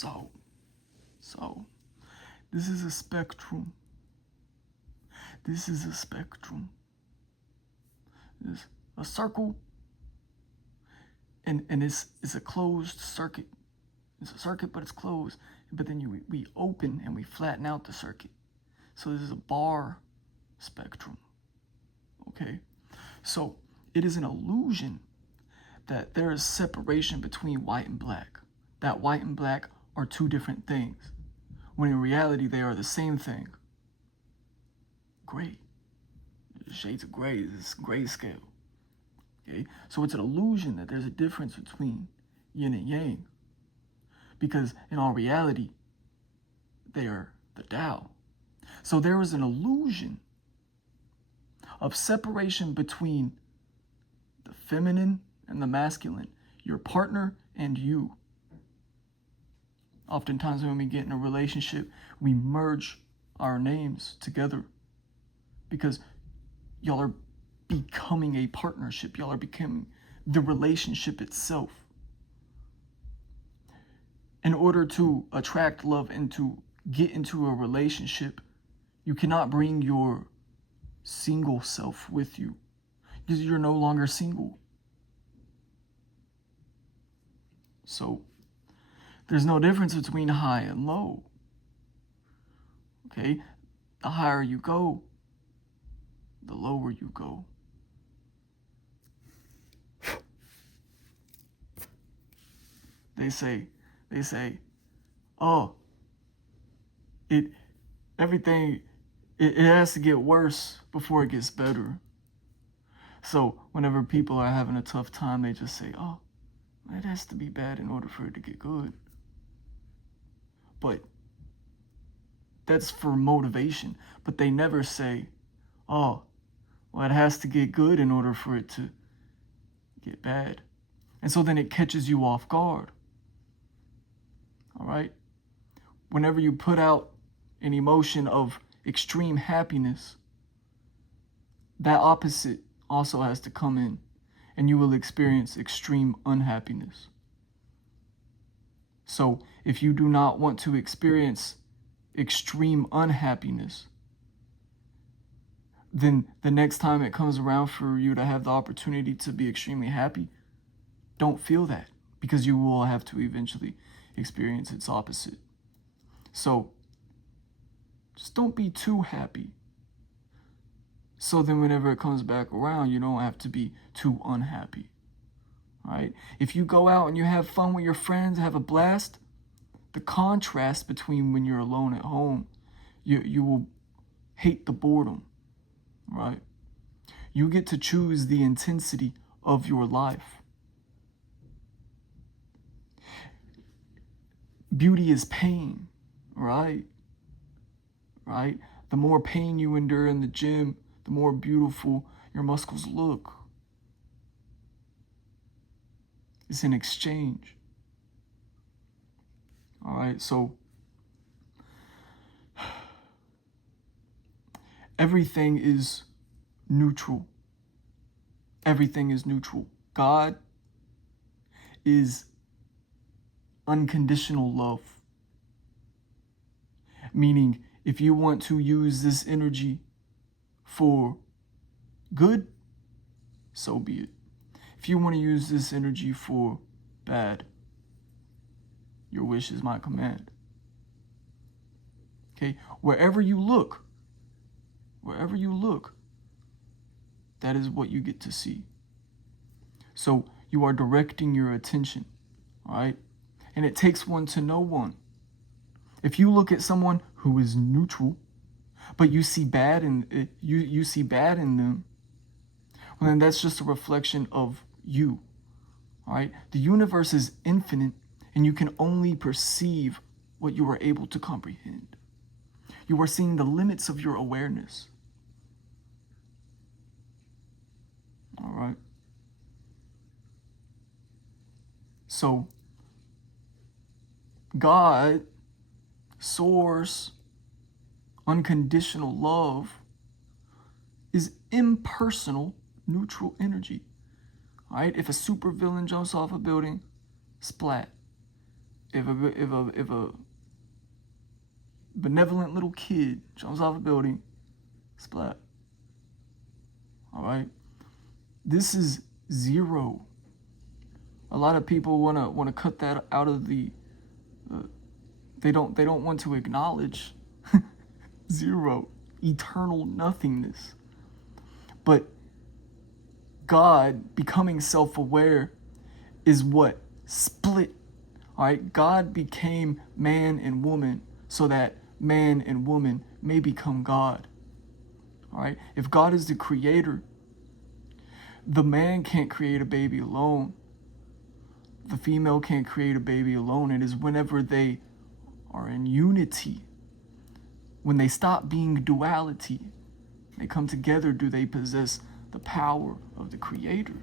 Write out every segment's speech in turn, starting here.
So, this is a spectrum. This is a spectrum. It's a circle, and it's a closed circuit. It's a circuit, but it's closed. But then we open and we flatten out the circuit. So this is a bar spectrum. Okay? So it is an illusion that there is separation between white and black. That white and black are two different things, when in reality they are the same thing. Gray. Shades of gray, this grayscale. Okay? So it's an illusion that there's a difference between yin and yang. Because in all reality, they are the Tao. So there is an illusion of separation between the feminine and the masculine, your partner and you. Oftentimes when we get in a relationship, we merge our names together because y'all are becoming a partnership. Y'all are becoming the relationship itself. In order to attract love and to get into a relationship, you cannot bring your single self with you because you're no longer single. So there's no difference between high and low. Okay? The higher you go, the lower you go. They say, oh, everything has to get worse before it gets better. So whenever people are having a tough time, they just say, oh, it has to be bad in order for it to get good. But that's for motivation. But they never say, oh, well, it has to get good in order for it to get bad. And so then it catches you off guard. All right? Whenever you put out an emotion of extreme happiness, that opposite also has to come in, and you will experience extreme unhappiness. So if you do not want to experience extreme unhappiness, then the next time it comes around for you to have the opportunity to be extremely happy, don't feel that, because you will have to eventually experience its opposite. So just don't be too happy. So then whenever it comes back around, you don't have to be too unhappy. All right? If you go out and you have fun with your friends, have a blast, the contrast between when you're alone at home, you will hate the boredom, right? You get to choose the intensity of your life. Beauty is pain, right? Right? The more pain you endure in the gym, the more beautiful your muscles look. It's an exchange. All right, so everything is neutral. Everything is neutral. God is unconditional love. Meaning, if you want to use this energy for good, so be it. If you want to use this energy for bad, your wish is my command. Okay? Wherever you look, that is what you get to see. So you are directing your attention, all right? And it takes one to know one. If you look at someone who is neutral, but you see bad in you see bad in them, well, then that's just a reflection of you. All right? The universe is infinite, and you can only perceive what you are able to comprehend. You are seeing the limits of your awareness. All right? So, God, source, unconditional love is impersonal, neutral energy. All right? If a supervillain jumps off a building, splat. If a benevolent little kid jumps off a building, splat. All right, this is zero. A lot of people wanna cut that out of the. They don't want to acknowledge zero, eternal nothingness. But God becoming self-aware is what split. All right, God became man and woman so that man and woman may become God. All right, if God is the creator, the man can't create a baby alone. The female can't create a baby alone. It is whenever they are in unity, when they stop being duality, they come together, do they possess the power of the creator.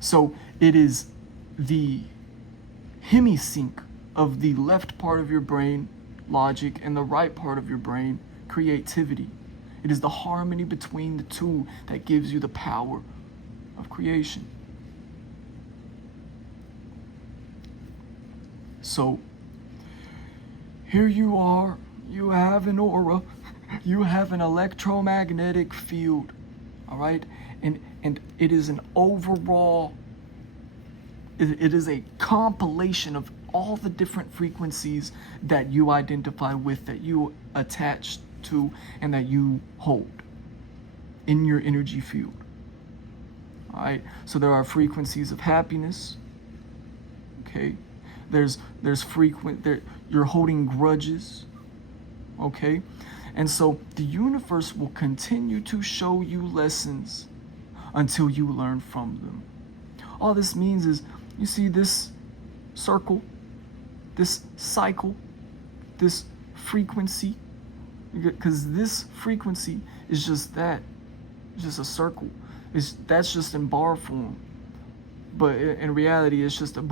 So it is the hemisync of the left part of your brain, logic, and the right part of your brain, creativity. It is the harmony between the two that gives you the power of creation. So here you are, you have an aura, you have an electromagnetic field, all right? And it is an overall, it is a compilation of all the different frequencies that you identify with, that you attach to, and that you hold in your energy field. All right, so there are frequencies of happiness. Okay, there's frequent there. You're holding grudges. Okay, and so the universe will continue to show you lessons until you learn from them. All this means is, you see this circle, this cycle, this frequency, because this frequency is just that. It's just a circle. That's just in bar form. But in reality, it's just a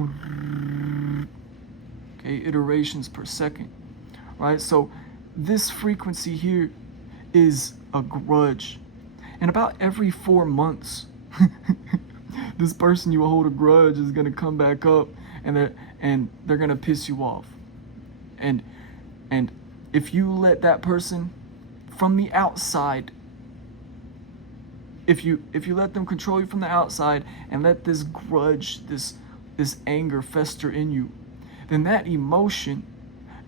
iterations per second, right? So this frequency here is a grudge. And about every 4 months, this person you hold a grudge is gonna come back up, and they're gonna piss you off. And if you let that person from the outside, if you let them control you from the outside and let this grudge, this anger fester in you, then that emotion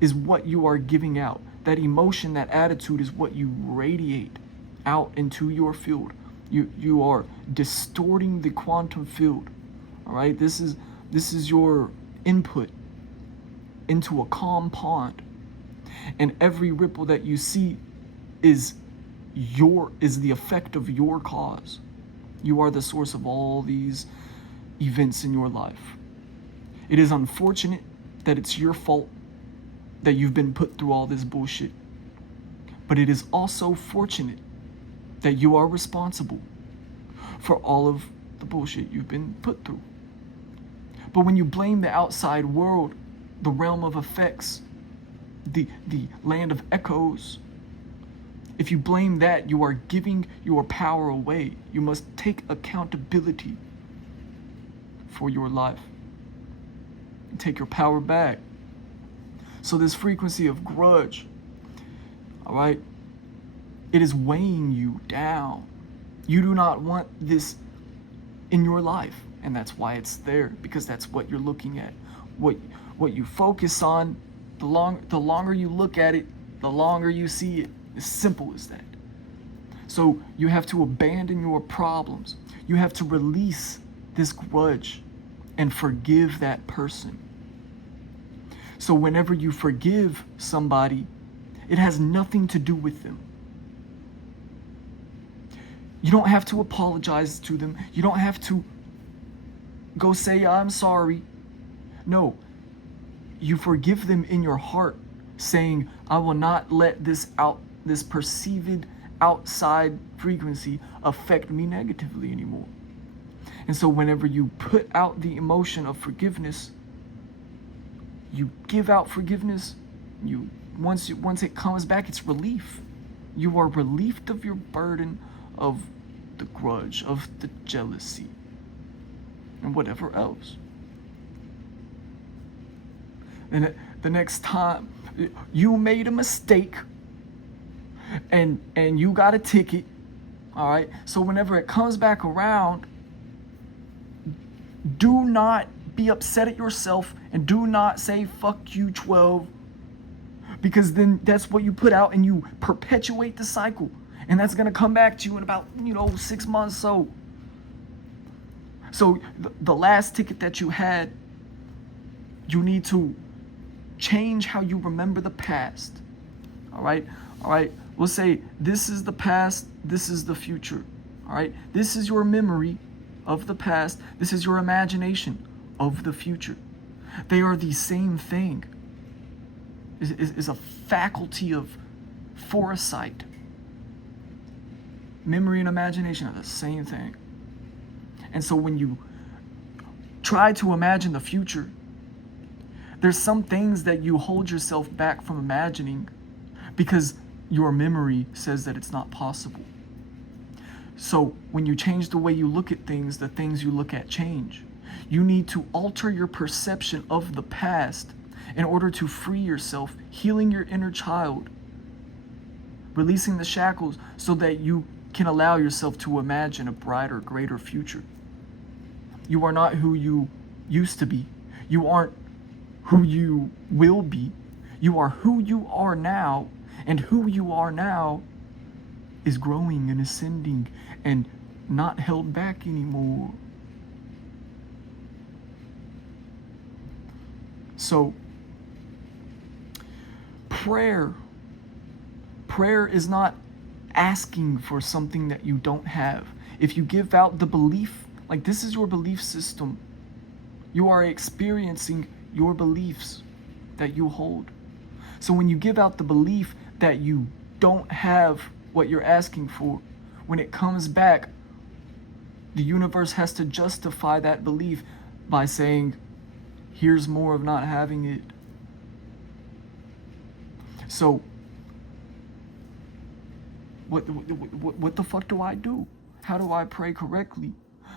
is what you are giving out. That emotion, that attitude is what you radiate out into your field. You are distorting the quantum field. All right, this is your input into a calm pond, and every ripple that you see is the effect of your cause. You are the source of all these events in your life. It is unfortunate that it's your fault that you've been put through all this bullshit, but it is also fortunate that you are responsible for all of the bullshit you've been put through. But when you blame the outside world, the realm of effects, the land of echoes, if you blame that, you are giving your power away. You must take accountability for your life and take your power back. So this frequency of grudge, all right, it is weighing you down. You do not want this in your life, and that's why it's there, because that's what you're looking at. What you focus on, the longer you look at it, the longer you see it. As simple as that. So you have to abandon your problems. You have to release this grudge and forgive that person. So whenever you forgive somebody, it has nothing to do with them. You don't have to apologize to them. You don't have to go say, I'm sorry. No, you forgive them in your heart, saying, I will not let this perceived outside frequency affect me negatively anymore. And so whenever you put out the emotion of forgiveness, you give out forgiveness, once it comes back, it's relief. You are relieved of your burden of the grudge, of the jealousy, and whatever else. And the next time you made a mistake and you got a ticket, all right? So whenever it comes back around, do not be upset at yourself and do not say fuck you 12, because then that's what you put out and you perpetuate the cycle, and that's going to come back to you in about 6 months. So the last ticket that you had, you need to change how you remember the past. All right, we'll say this is the past, this is the future. All right, this is your memory of the past, this is your imagination of the future. They are the same thing. Is a faculty of foresight. Memory and imagination are the same thing. And so when you try to imagine the future, there's some things that you hold yourself back from imagining because your memory says that it's not possible. So when you change the way you look at things, the things you look at change. You need to alter your perception of the past in order to free yourself, healing your inner child, releasing the shackles so that you can allow yourself to imagine a brighter, greater future. You are not who you used to be. You aren't who you will be. You are who you are now, and who you are now is growing and ascending and not held back anymore. So, prayer is not asking for something that you don't have. If you give out the belief, like this is your belief system, you are experiencing your beliefs that you hold. So when you give out the belief that you don't have what you're asking for, when it comes back, the universe has to justify that belief by saying, here's more of not having it. So what the fuck do I do? How do I pray correctly?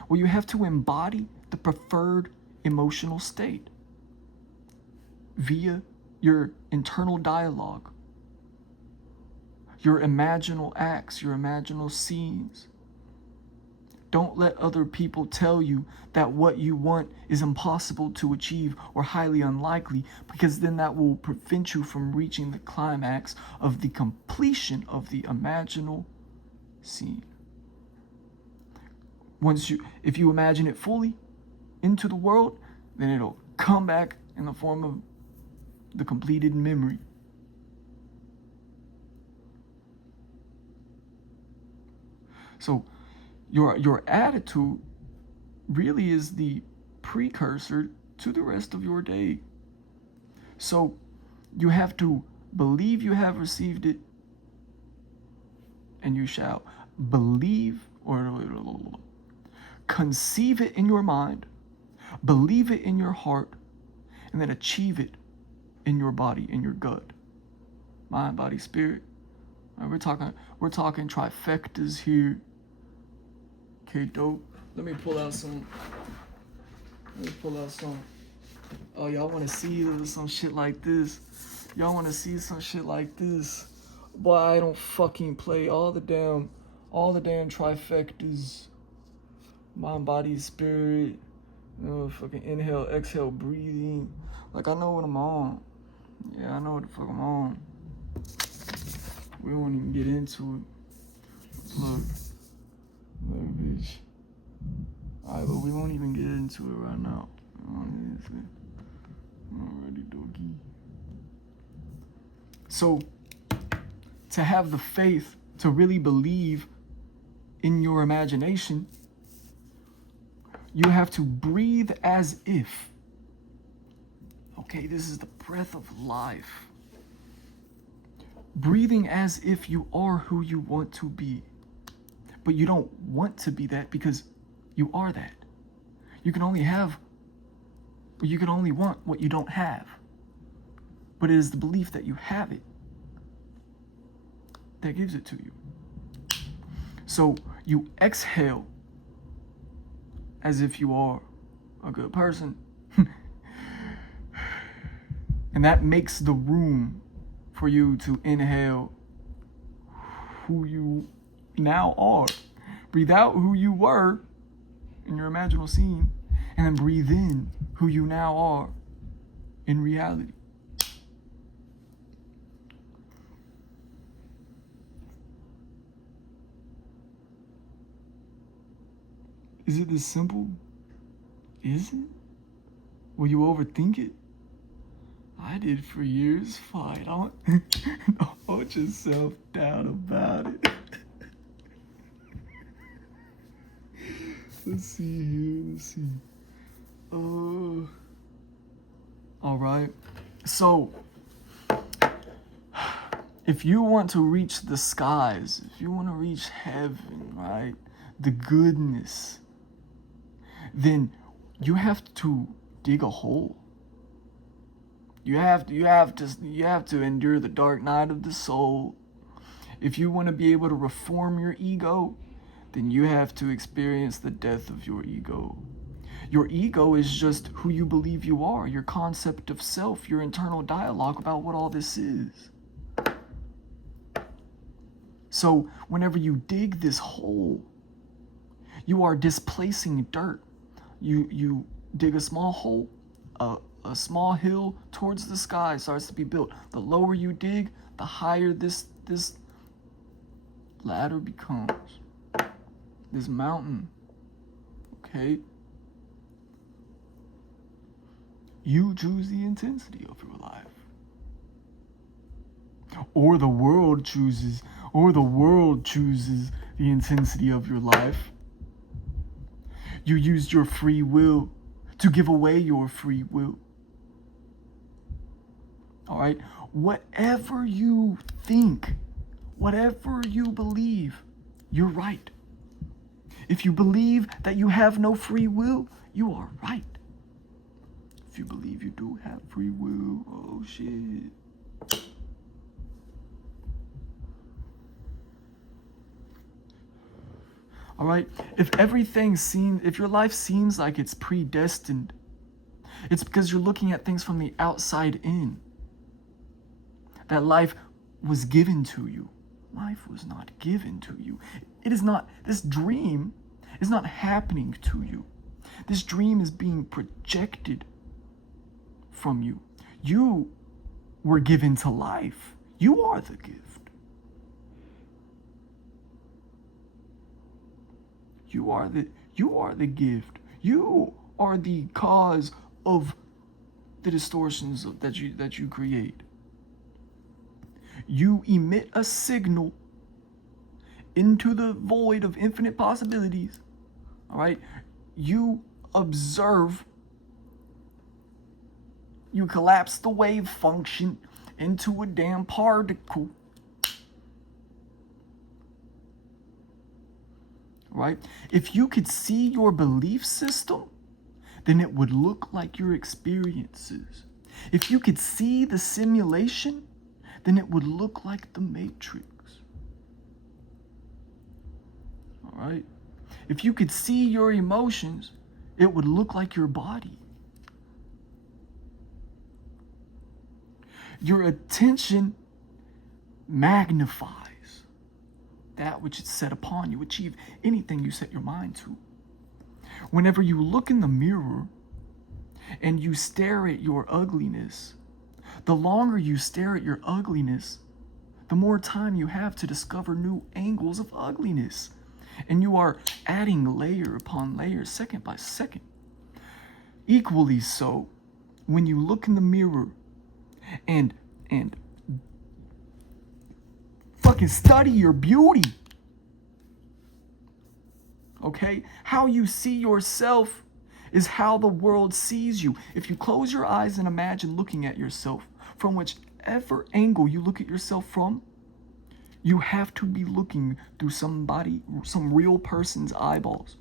Well, you have to embody the preferred emotional state via your internal dialogue, your imaginal acts, your imaginal scenes. Don't let other people tell you that what you want is impossible to achieve or highly unlikely, because then that will prevent you from reaching the climax of the completion of the imaginal scene. If you imagine it fully into the world, then it'll come back in the form of the completed memory. So your attitude really is the precursor to the rest of your day. So you have to believe you have received it, and you shall believe, or conceive it in your mind, believe it in your heart, and then achieve it in your body, in your gut, mind, body, spirit. We're talking trifectas here. Okay, dope. Let me pull out some. Oh, y'all want to see some shit like this? Y'all want to see some shit like this? Boy, I don't fucking play all the damn trifectas. Mind, body, spirit. Fucking inhale, exhale, breathing. Like, I know what I'm on. Yeah, I know what the fuck I'm on. We won't even get into it. Look, bitch. Alright, but we won't even get into it right now. Alrighty, doggy. So, to have the faith to really believe in your imagination, you have to breathe as if. Okay, this is the breath of life. Breathing as if you are who you want to be. But you don't want to be that because you are that. You can only want what you don't have. But it is the belief that you have it that gives it to you. So you exhale as if you are a good person. And that makes the room for you to inhale who you now are. Breathe out who you were in your imaginal scene, and then breathe in who you now are in reality. Is it this simple? Is it? Will you overthink it? I did for years. Fine. Don't hold yourself down about it. Let's see here. Let's see. All right. So, if you want to reach the skies, if you want to reach heaven, right, the goodness, then you have to dig a hole. You have to endure the dark night of the soul. If you want to be able to reform your ego, then you have to experience the death of your ego. Your ego is just who you believe you are, your concept of self, your internal dialogue about what all this is. So whenever you dig this hole, you are displacing dirt. You dig a small hole, a small hill towards the sky starts to be built. The lower you dig, the higher this ladder becomes. This mountain, okay? You choose the intensity of your life. Or the world chooses the intensity of your life. You used your free will to give away your free will. All right? Whatever you think, whatever you believe, you're right. If you believe that you have no free will, you are right. If you believe you do have free will, oh shit. All right? If your life seems like it's predestined, it's because you're looking at things from the outside in. That life was given to you. Life was not given to you. It is not, this dream is not happening to you. This dream is being projected from you. You were given to life. You are the gift. You are the gift. You are the cause of the distortions that you create. You emit a signal into the void of infinite possibilities. All right? You observe. You collapse the wave function into a damn particle. Right? If you could see your belief system, then it would look like your experiences. If you could see the simulation, then it would look like the Matrix. All right? If you could see your emotions, it would look like your body. Your attention magnifies that which is set upon you. Achieve anything you set your mind to. Whenever you look in the mirror and you stare at your ugliness, the longer you stare at your ugliness, the more time you have to discover new angles of ugliness. And you are adding layer upon layer, second by second. Equally so, when you look in the mirror and fucking study your beauty. Okay? How you see yourself is how the world sees you. If you close your eyes and imagine looking at yourself from whichever angle you look at yourself from, you have to be looking through some real person's eyeballs.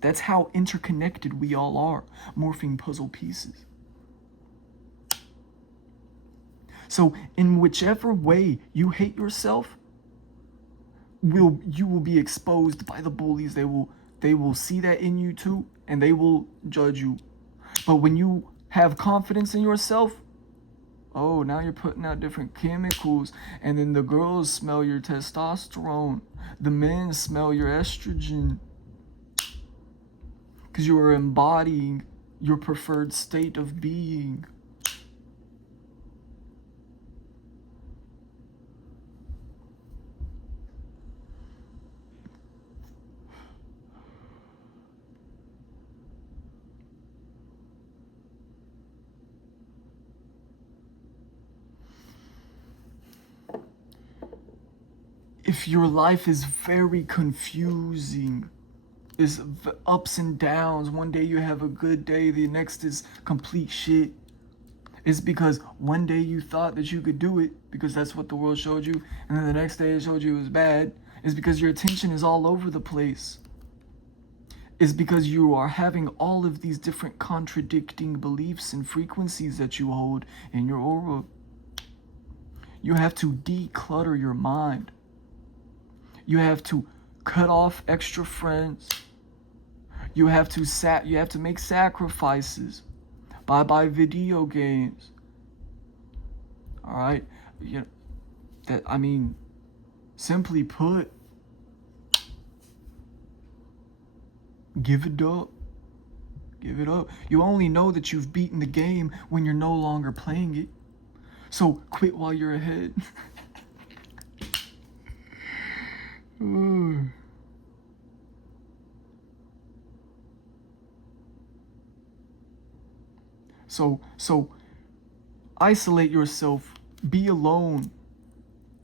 That's how interconnected we all are, morphing puzzle pieces. So in whichever way you hate yourself, you will be exposed by the bullies. They will see that in you too, and they will judge you. But when you have confidence in yourself, Oh, now you're putting out different chemicals, and then the girls smell your testosterone. The men smell your estrogen. Because you are embodying your preferred state of being. If your life is very confusing, is ups and downs, one day you have a good day, the next is complete shit, it's because one day you thought that you could do it because that's what the world showed you, and then the next day it showed you it was bad. It's because your attention is all over the place. It's because you are having all of these different contradicting beliefs and frequencies that you hold in your aura. You have to declutter your mind. You have to cut off extra friends. You have to make sacrifices. Bye video games. All right, simply put, give it up. Give it up. You only know that you've beaten the game when you're no longer playing it. So quit while you're ahead. So isolate yourself. Be alone.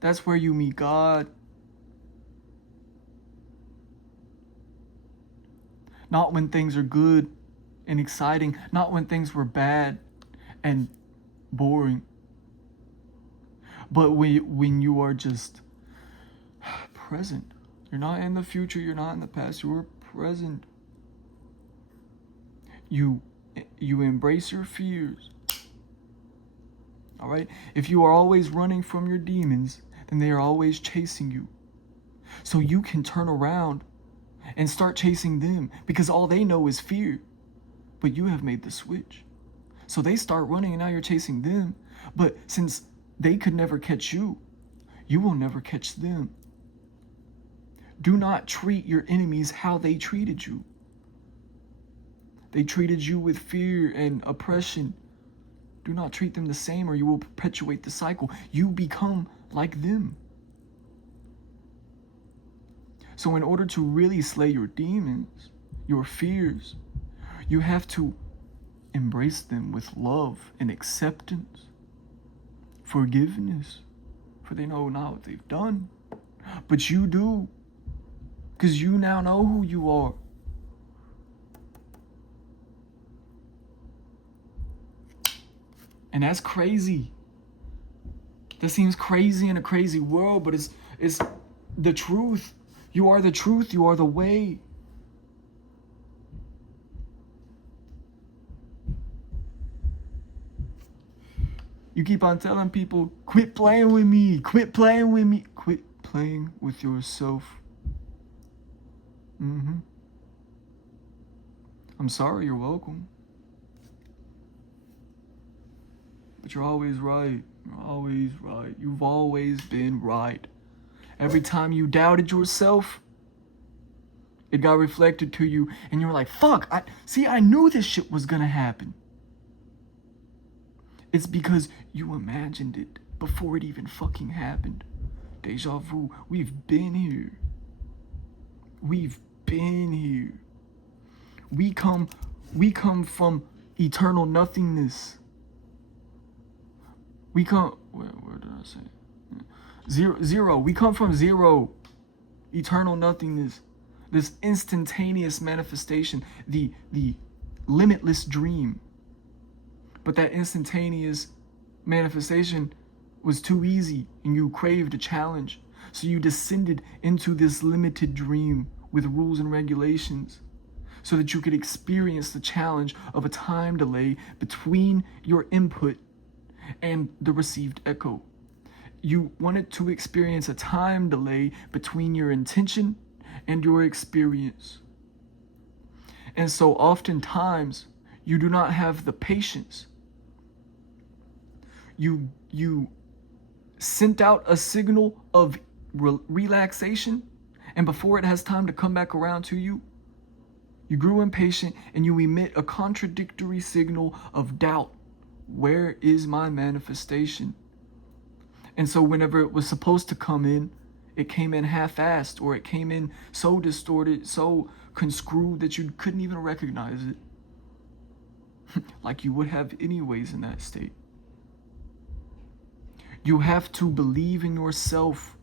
That's where you meet God. Not when things are good and exciting. Not when things were bad and boring. But when you are just present. You're not in the future. You're not in the past. You are present. You embrace your fears. All right? If you are always running from your demons, then they are always chasing you. So you can turn around and start chasing them because all they know is fear. But you have made the switch. So they start running and now you're chasing them. But since they could never catch you, you will never catch them. Do not treat your enemies how they treated you. They treated you with fear and oppression. Do not treat them the same or you will perpetuate the cycle. You become like them. So in order to really slay your demons, your fears, you have to embrace them with love and acceptance, forgiveness, for they know not what they've done. But you do, because you now know who you are. And that's crazy. That seems crazy in a crazy world, but it's the truth. You are the truth. You are the way. You keep on telling people, quit playing with me. Quit playing with me. Quit playing with yourself. I'm sorry, you're welcome. But you're always right. You're always right. You've always been right. Every time you doubted yourself, it got reflected to you, and you were like, fuck, I knew this shit was gonna happen. It's because you imagined it before it even fucking happened. Deja vu. We've been here. We've been here. We come from eternal nothingness. We come, where did I say? Zero. We come from zero. Eternal nothingness. This instantaneous manifestation. The limitless dream. But that instantaneous manifestation was too easy and you craved a challenge. So you descended into this limited dream with rules and regulations so that you could experience the challenge of a time delay between your input and the received echo. You wanted to experience a time delay between your intention and your experience. And so oftentimes, you do not have the patience. you sent out a signal of relaxation, and before it has time to come back around to you, you grew impatient and you emit a contradictory signal of doubt. Where is my manifestation? And so whenever it was supposed to come in, it came in half-assed, or it came in so distorted, so conscrewed that you couldn't even recognize it. Like you would have anyways in that state. You have to believe in yourself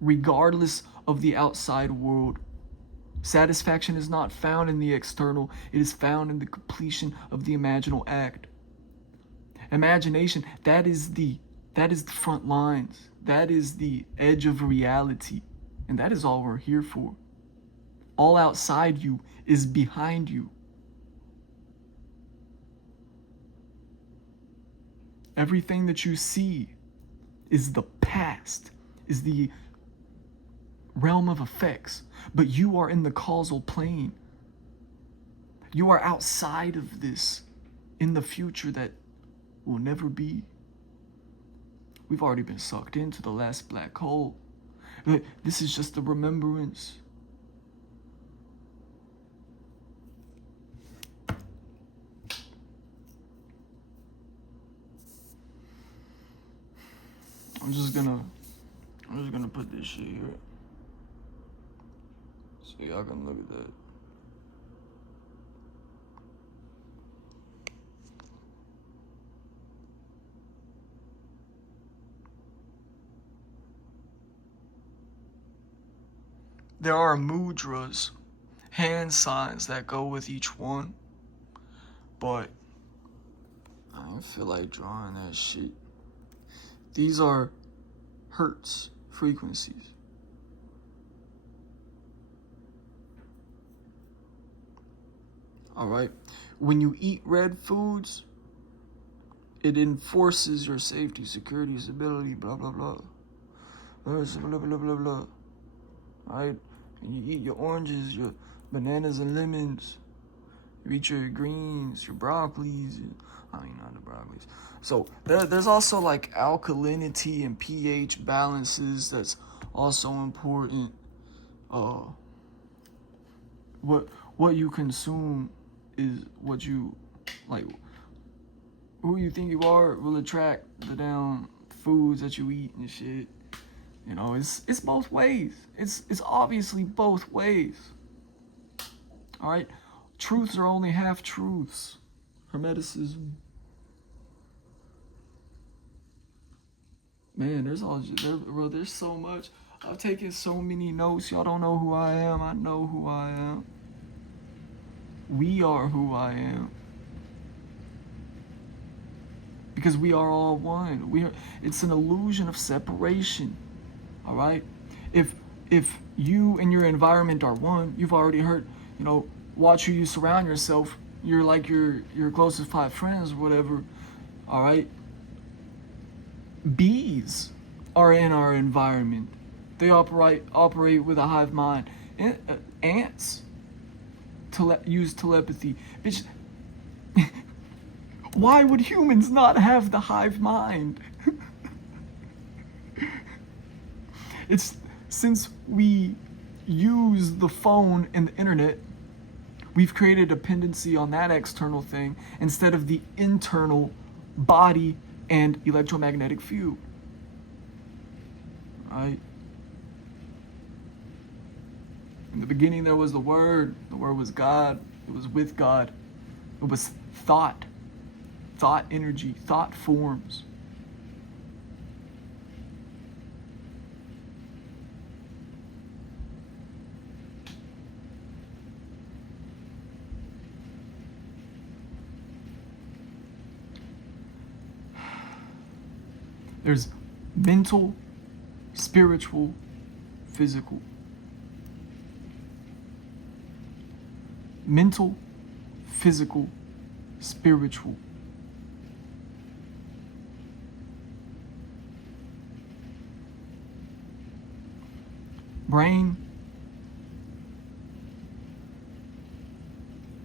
regardless of the outside world. Satisfaction is not found in the external, it is found in the completion of the imaginal act. Imagination, that is the front lines. That is the edge of reality. And that is all we're here for. All outside you is behind you. Everything that you see is the past, is the realm of effects. But you are in the causal plane. You are outside of this, in the future that will never be. We've already been sucked into the last black hole. This is just a remembrance. I'm just gonna put this shit here so y'all can look at that. There are mudras, hand signs that go with each one, but I don't feel like drawing that shit. These are hertz frequencies. All right. When you eat red foods, it enforces your safety, security, stability, blah, blah, blah. Blah, blah, blah, blah, blah. All right. And you eat your oranges, your bananas and lemons. You eat your greens, your broccolis. I mean, not the broccolis. So there's also like alkalinity and pH balances that's also important. What you consume is what you like. Who you think you are will attract the damn foods that you eat and shit. You know, it's both ways. It's obviously both ways. All right, truths are only half truths. Hermeticism. Man, there's so much. I've taken so many notes. Y'all don't know who I am. I know who I am. We are who I am. Because we are all one. It's an illusion of separation. All right? If you and your environment are one, you've already heard, watch who you surround yourself. You're like your closest 5 friends or whatever. All right? Bees are in our environment. They operate with a hive mind. Ants use telepathy. Bitch, why would humans not have the hive mind? It's since we use the phone and the internet, we've created a dependency on that external thing instead of the internal body and electromagnetic field. Right? In the beginning there was the Word. The Word was God. It was with God. It was thought energy, thought forms. There's mental, spiritual, physical. Mental, physical, spiritual. Brain,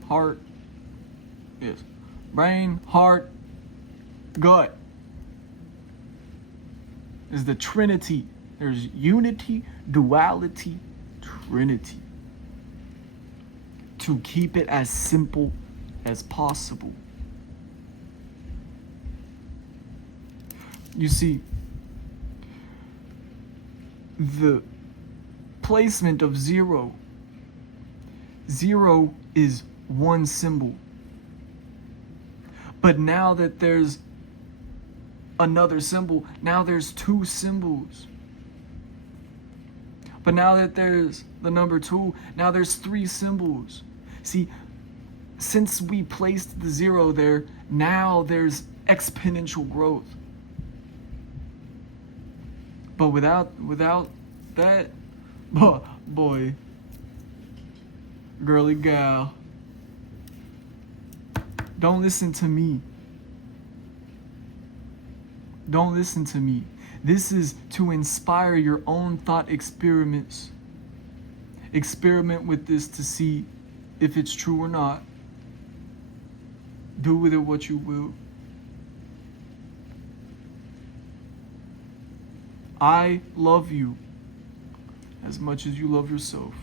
heart, yes. Brain, heart, gut. is the Trinity. There's unity, duality, Trinity. To keep it as simple as possible. You see, the placement of 0. 0 is one symbol. But now that there's another symbol, now there's 2 symbols. But now that there's the number 2, now there's 3 symbols. See, since we placed the 0 there, now there's exponential growth. But without that, boy, girly gal, don't listen to me. Don't listen to me. This is to inspire your own thought experiments. Experiment with this to see if it's true or not. Do with it what you will. I love you as much as you love yourself.